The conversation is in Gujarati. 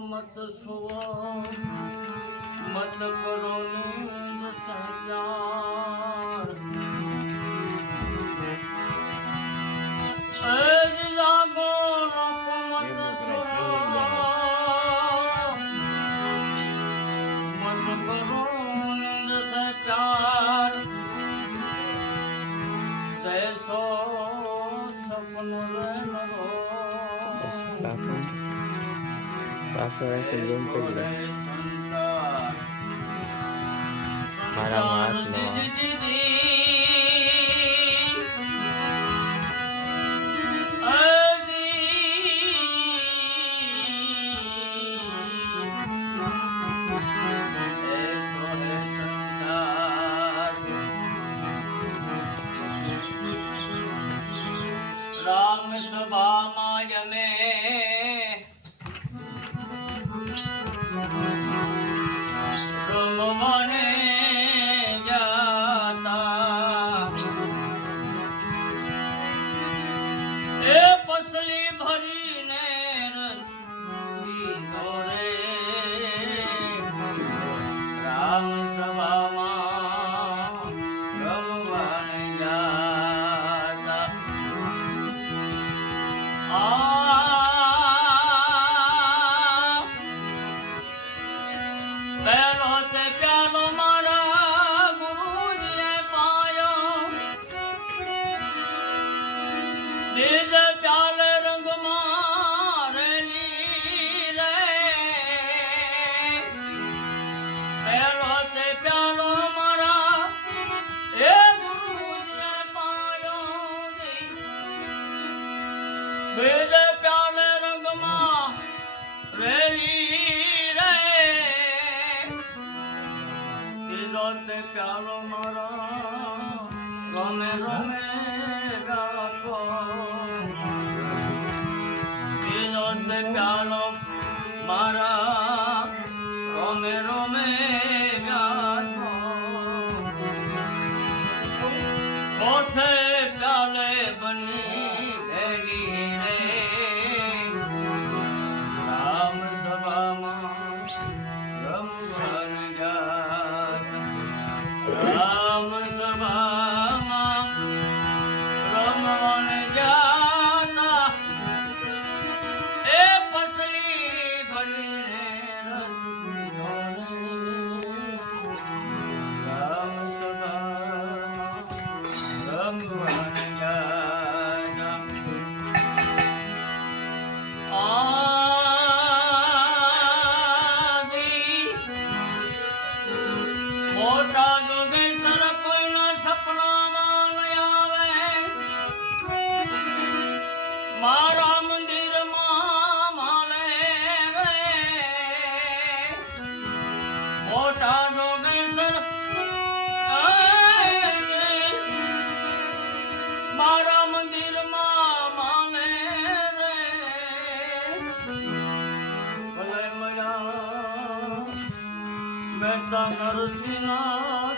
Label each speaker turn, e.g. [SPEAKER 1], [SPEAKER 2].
[SPEAKER 1] મત સુવો. મત કરો નીંદ એજ જાગો રખો મત સુવો. મત કરો નીંદ સપન
[SPEAKER 2] પાછો રાખી જેમ કરી મારા
[SPEAKER 1] સંસાર
[SPEAKER 2] મારામાં
[SPEAKER 1] પ્યાલો મારા રમે રમે ગાતો કીધો તે પ્યાલો રમે મોટા જોગેશ્વર કોઈના સપનામાં આવે. મારા મંદિરમાં માલે મોટા જોગેશ્વર મારા મંદિરમાં માલે Köpek damları silah